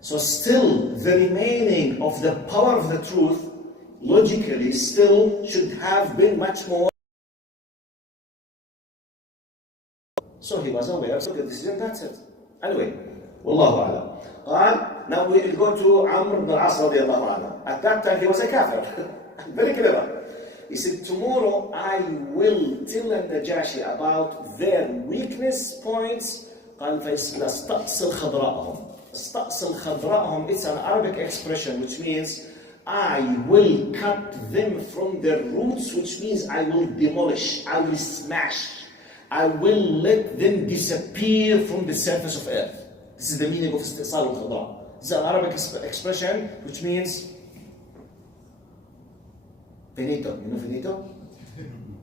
So still, the remaining of the power of the truth, logically, still should have been much more. So he was aware of the decision, that's it. Anyway, Wallahu a'lam. Now we will go to Amr Bin Akas radiallahu anhu. At that time he was a kafir. Very clever. He said, tomorrow I will tell Najashi about their weakness points. قال فَاسْتَأْصِلْ خَضْرَاءَهُمْ. استأصل خضراءهم, it's an Arabic expression which means I will cut them from their roots, which means I will demolish, I will smash, I will let them disappear from the surface of earth. This is the meaning of استئصال الخضراء. This is an Arabic expression which means finito. You know finito?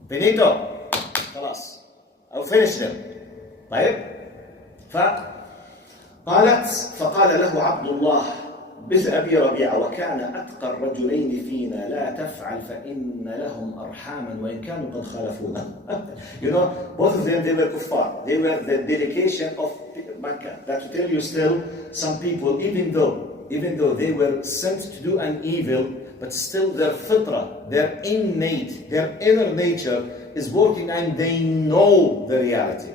Finito. خلاص. I'll finish them. طيب. فقال له عبد الله بن أبي ربيعة وكان أتقى الرجلين فينا لا تفعل فإن لهم أرحاما وإن كانوا قد خالفونا. You know, both of them, they were kuffar. They were the delegation of Makkah. That to tell you still, some people, even though they were sent to do an evil, but still their fitra, their innate, their inner nature is working and they know the reality.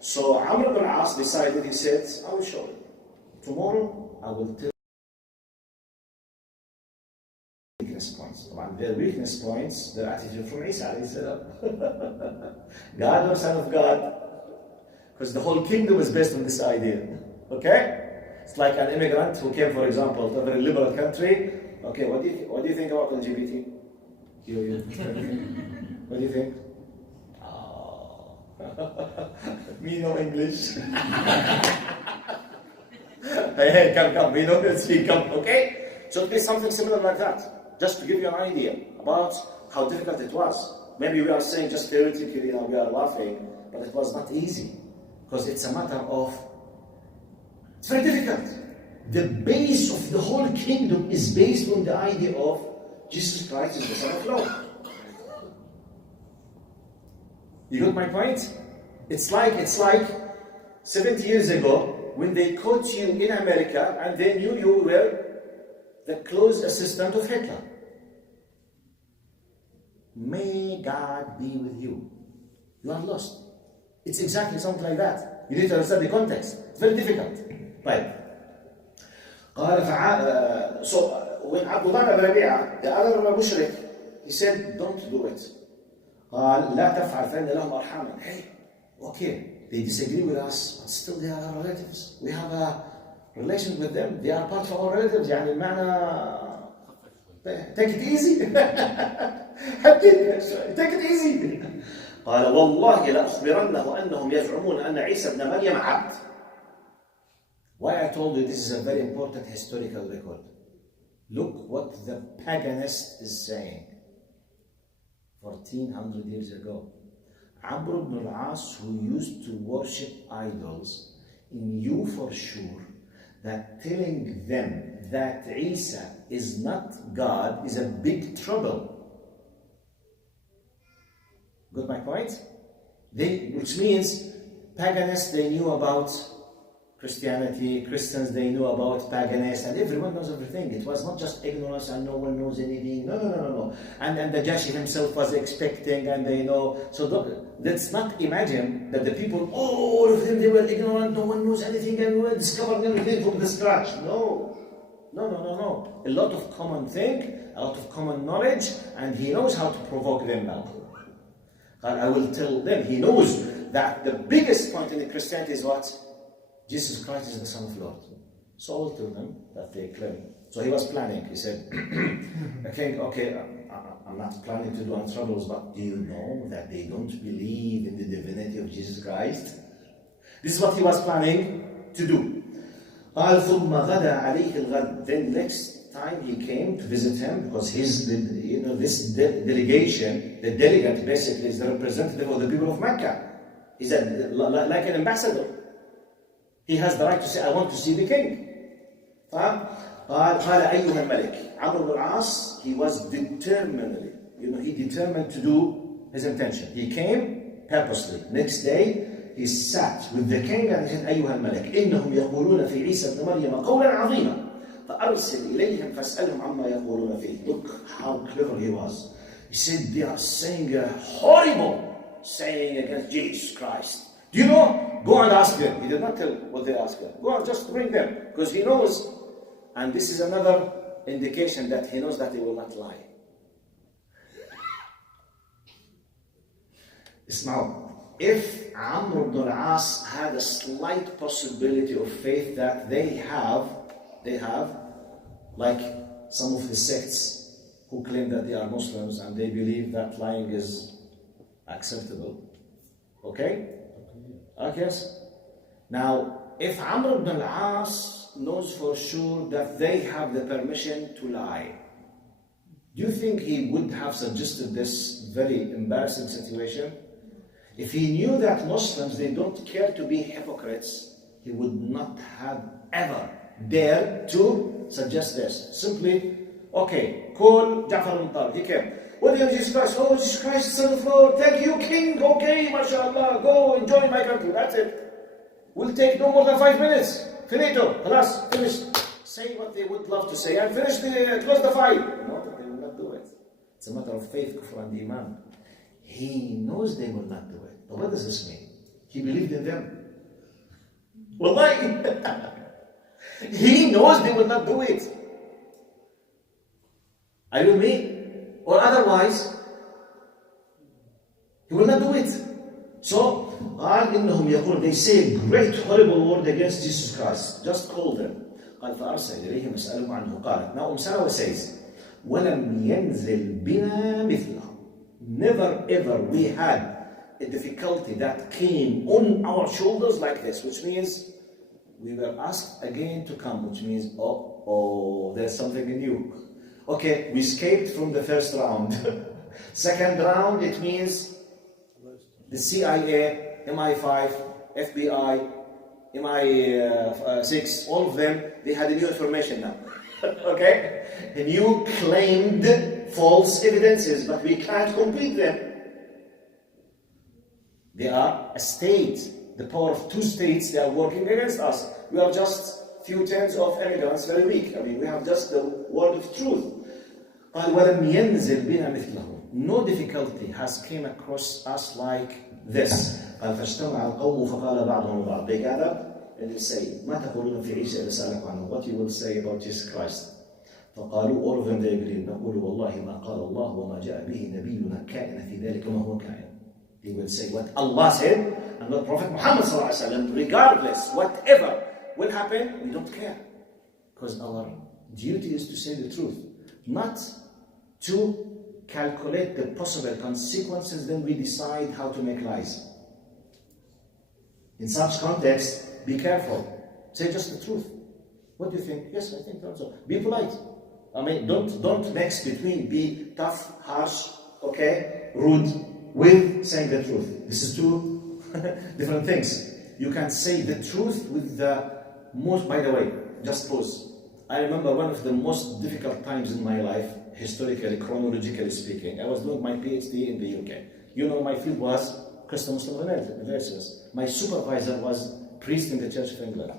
So Amr bin Akas decided, he said, I will show you. Tomorrow I will tell you weakness points. Their weakness points, their attitude from Isa, God or Son of God. Because the whole kingdom is based on this idea. Okay? It's like an immigrant who came, for example, to a very liberal country. Okay, what do you think about LGBT? What do you think? Me no English. hey, come, we know let's see, come, okay? So it'll be something similar like that, just to give you an idea about how difficult it was. Maybe we are saying just theoretically, we are laughing, but it was not easy, because it's a matter of, it's very difficult. The base of the whole kingdom is based on the idea of Jesus Christ is the Son of God. You got my point? It's like 70 years ago when they caught you in America and they knew you were the close assistant of Hitler. May God be with you. You are lost. It's exactly something like that. You need to understand the context. It's very difficult. Right. So when Abdullah ibn Rabi'ah, the other mushrik, he said, don't do it. قال لا تفعل فإن لهم أرحاما. Hey, okay, they disagree with us, but still they are our relatives. We have a relation with them. They are part of our relatives. يعني المعنى take it easy. Take it easy. قال والله لأخبرنه أنهم يزعمون أن عيسى ابن مريم عبد. Why I told you this is a very important historical record. Look what the paganist is saying. 1400 years ago. Amr bin Akas, who used to worship idols, knew for sure that telling them that Isa is not God is a big trouble. Got my point? Which means paganists, they knew about Christianity, Christians, they knew about paganism, and everyone knows everything. It was not just ignorance and no one knows anything. No. And Najashi himself was expecting, and they know. So let's not imagine that the people, all of them, they were ignorant, no one knows anything, and we were discovering everything from the scratch. No. A lot of common thing, a lot of common knowledge, and he knows how to provoke them now. And I will tell them, he knows that the biggest point in the Christianity is what? Jesus Christ is the Son of Lord. So I will tell them that they claim. So he was planning. He said, okay, I'm not planning to do any troubles, but do you know that they don't believe in the divinity of Jesus Christ? This is what he was planning to do. قال ثم غدا عليه الغد. Then next time he came to visit him, because this delegation, the delegate basically is the representative of the people of Mecca. He's like an ambassador. He has the right to say, I want to see the king. قال أيها الملك. Amr bin Akas, he was determinedly, he determined to do his intention. He came purposely. Next day, he sat with the king and he said, أيها الملك إنهم يقولون في عيسى ابن مريم قولا عظيما فأرسل إليهم فاسألهم عما يقولون فيه. Look how clever he was. He said, they are saying a horrible saying against Jesus Christ. Do you know? Go and ask them. He did not tell what they asked them. Go and just bring them. Because he knows, and this is another indication that he knows that they will not lie. Now, if Amr bin Akas had a slight possibility of faith that they have, like some of the sects who claim that they are Muslims and they believe that lying is acceptable. Okay? Yes. Now, if Amr bin Akas knows for sure that they have the permission to lie, do you think he would have suggested this very embarrassing situation? If he knew that Muslims, they don't care to be hypocrites, he would not have ever dared to suggest this. Simply, okay, call Ja'far bin Talib. He came. What is Jesus Christ? Oh, Jesus Christ, Son of Lord. Thank you, King. Okay, mashallah. Go enjoy my country. That's it. Will take no more than 5 minutes. Finito. Khalas. Finished. Say what they would love to say and close the file. No, they will not do it. It's a matter of faith, kufr and iman. He knows they will not do it. But what does this mean? He believed in them. Wallahi. He knows they will not do it. Are you with me? Or otherwise, he will not do it. So, قال إنهم يقول, they say a great horrible word against Jesus Christ. Just call them. قال فأرسل إليهم يسألهم عنه. قالت. Now Salawah says, ولم ينزل بنا مثله. Never ever we had a difficulty that came on our shoulders like this, which means we were asked again to come, which means, oh, there's something in you. Okay, we escaped from the first round. Second round, it means the CIA, MI5, FBI, MI6, all of them, they had new information now. Okay? And you claimed false evidences, but we can't complete them. They are a state. The power of two states, they are working against us. We are just few tens of immigrants, very weak. I mean, we have just the word of truth. قال ولم ينزل بنا مثله. No difficulty has came across us like this. قال فاجتمع القوم فقال بعضهم البعض. They gather and they say, ما تقولون في عيسى إذا سألكم عنه? What you will say about Jesus Christ? فقالوا, all of them they agreed, نقول والله ما قال الله وما جاء به نبينا كائن في ذلك ما هو كائن. They will say what Allah said and what Prophet Muhammad sallallahu alaihi wasallam, regardless, whatever will happen, we don't care. Because our duty is to say the truth, not to calculate the possible consequences, then we decide how to make lies. In such context, be careful. Say just the truth. What do you think? Yes, I think so. Be polite. I mean, don't mix between be tough, harsh, okay, rude, with saying the truth. This is two different things. You can say the truth with the most, by the way, just pause. I remember one of the most difficult times in my life, historically, chronologically speaking. I was doing my PhD in the UK. You know, my field was Christian Muslim relations. My supervisor was priest in the Church of England.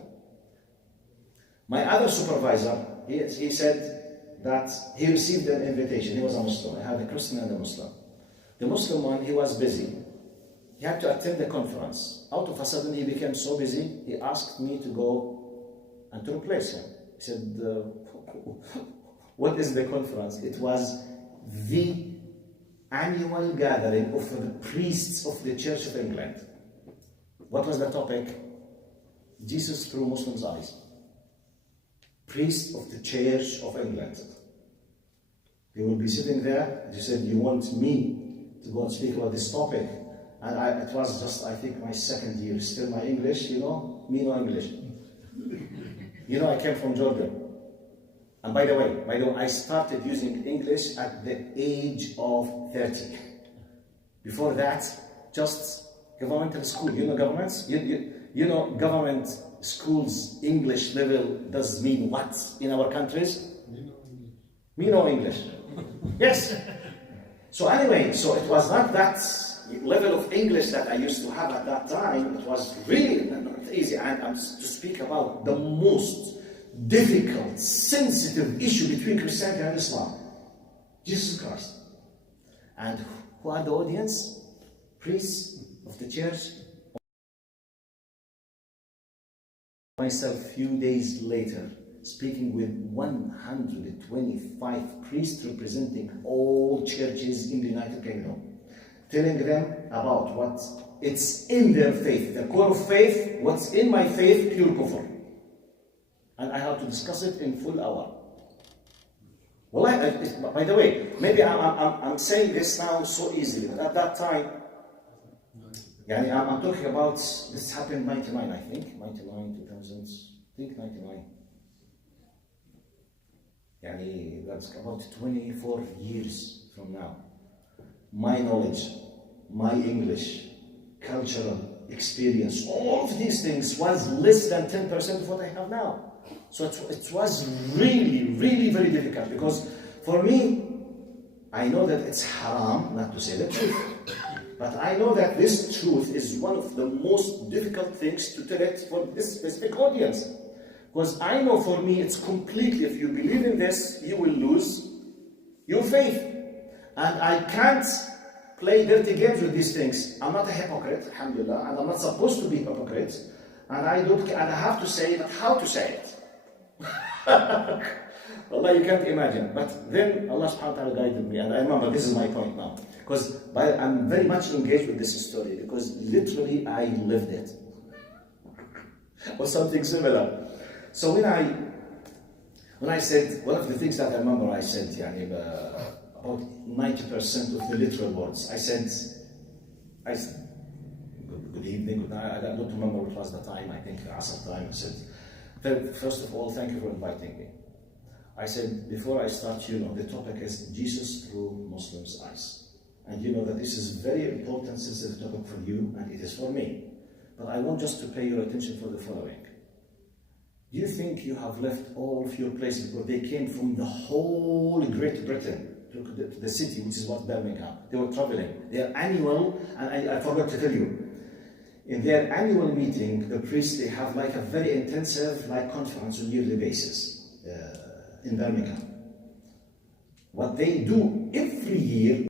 My other supervisor, he said that he received an invitation. He was a Muslim. I had a Christian and a Muslim. The Muslim one, he was busy. He had to attend the conference. Out of a sudden, he became so busy, he asked me to go and to replace him. He said, what is the conference? It was the annual gathering of the priests of the Church of England. What was the topic? Jesus through Muslims' eyes. Priests of the Church of England. They will be sitting there. He said, you want me to go and speak about this topic? And it was just, I think, my second year. Still my English, me no English. I came from Jordan. And by the way, I started using English at the age of 30. Before that, just governmental school. Governments? Government schools, English level does mean what in our countries? Me no English. Yes. So anyway, so it was not that level of English that I used to have at that time. It was really not easy. And I'm to speak about the most difficult, sensitive issue between Christianity and Islam. Jesus Christ. And who are the audience? Priests of the church. Myself, few days later, speaking with 125 priests representing all churches in the United Kingdom, telling them about what it's in their faith, the core of faith, what's in my faith, pure kufr. And I have to discuss it in full hour. Well, by the way, maybe I'm saying this now so easily, but at that time, I'm talking about, this happened 99, I think, 99, 2000, I think 99. That's about 24 years from now. My knowledge, my English, cultural experience, all of these things was less than 10% of what I have now. So it was really, really very difficult, because for me, I know that it's haram not to say the truth. But I know that this truth is one of the most difficult things to tell it for this specific audience. Because I know for me it's completely, if you believe in this, you will lose your faith. And I can't play dirty games with these things. I'm not a hypocrite, alhamdulillah, and I'm not supposed to be a hypocrite. And I have to say it, but how to say it? Allah, you can't imagine. But then Allah subhanahu wa ta'ala guided me, and I remember this is my point now. Because I'm very much engaged with this story, because literally I lived it. Or something similar. So when I said, one of the things that I remember I said, about 90% of the literal words, I said, good evening, good night, I don't remember what was the time, I think Asr time. I said, first of all, thank you for inviting me. I said, before I start, the topic is Jesus through Muslims' eyes. And you know that this is very important, sensitive topic for you, and it is for me. But I want just to pay your attention for the following. Do you think you have left all of your places, because they came from the whole Great Britain to the city, which is what Birmingham. They were traveling. Their annual, and I forgot to tell you, in their annual meeting, the priests, they have like a very intensive conference on a yearly basis in Birmingham. What they do every year,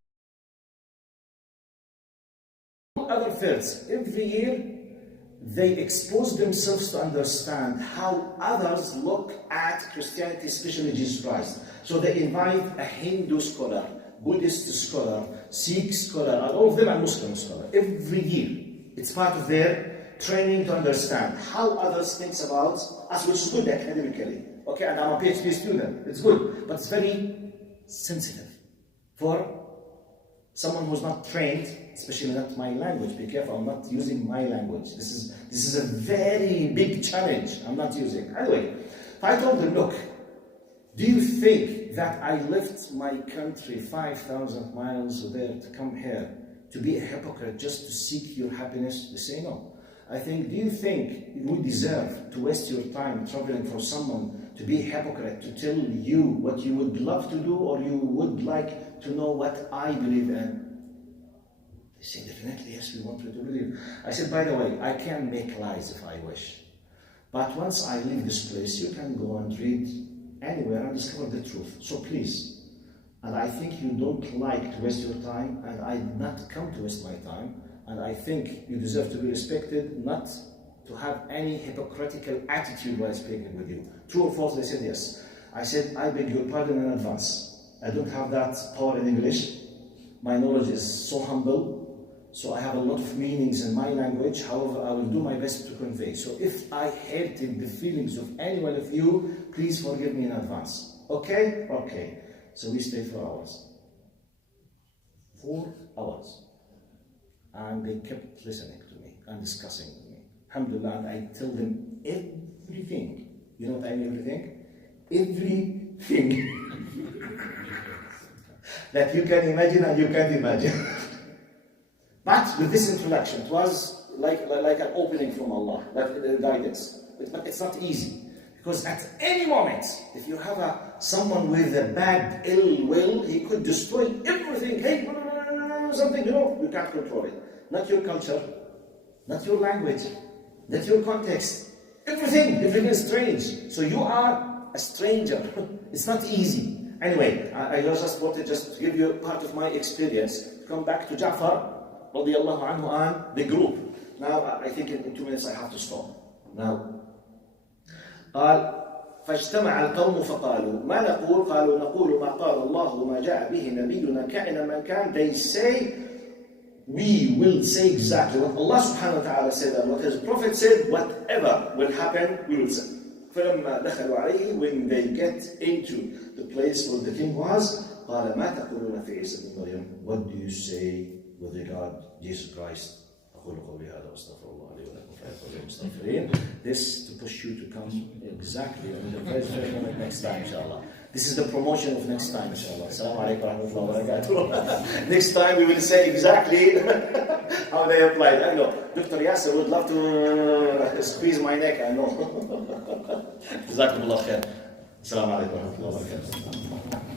other faiths, every year, they expose themselves to understand how others look at Christianity, especially Jesus Christ. So they invite a Hindu scholar, Buddhist scholar, Sikh scholar, and all of them are Muslim scholar. Every year, it's part of their training to understand how others think about us, which is good academically. Okay, and I'm a PhD student. It's good, but it's very sensitive for someone who's not trained, especially not my language. Be careful, I'm not using my language. This is a very big challenge. I'm not using. Anyway, I told them, look, do you think that I left my country 5,000 miles there to come here to be a hypocrite just to seek your happiness? They say no. I think, do you think you would deserve to waste your time traveling for someone to be a hypocrite, to tell you what you would love to do, or you would like to know what I believe in? They say, definitely, yes, we want you to believe. I said, by the way, I can make lies if I wish. But once I leave this place, you can go and read anywhere and discover the truth. So please, and I think you don't like to waste your time, and I did not come to waste my time, and I think you deserve to be respected, not to have any hypocritical attitude while speaking with you. True or false? They said yes. I said, I beg your pardon in advance. I don't have that power in English. My knowledge is so humble, so I have a lot of meanings in my language. However, I will do my best to convey. So if I hurted the feelings of any one of you, please forgive me in advance. Okay? Okay. So we stayed for hours. 4 hours. And they kept listening to me and discussing with me. Alhamdulillah, and I tell them everything. You know what I mean, everything? Everything. That you can imagine and you can't imagine. But with this introduction, it was like an opening from Allah, like guidance. But it's not easy. Because at any moment, if you have someone with a bad ill will, he could destroy everything. Hey, something, you can't control it. Not your culture, not your language, not your context. Everything is strange. So you are a stranger. It's not easy. Anyway, I just wanted to give you part of my experience. Come back to Ja'far, radiallahu anhu, and the group. Now, I think in 2 minutes I have to stop. Now, قال فاجتمع القوم فقالوا ما نقول قالوا نقول ما قال الله وما جاء به نبينا كائنا من كان. They say, we will say exactly what Allah subhanahu wa ta'ala said and what his prophet said. Whatever will happen, we will say. فلما دخلوا عليه, when they get into the place where the king was, قال ما تقولون في عيسى بن مريم. What do you say with regard Jesus Christ? أقول قولي هذا واستغفر الله لي ولكم فليغفر المستغفرين. This to push you to come exactly in the very first moment next time, inshallah. This is the promotion of next time, inshallah. Assalamu alaikum wa rahmatullahi wa barakatuh. Next time we will say exactly how they applied. I know. Dr. Yasser would love to squeeze my neck, I know. Jazakumullah khair. Assalamu alaikum wa rahmatullahi wa barakatuh.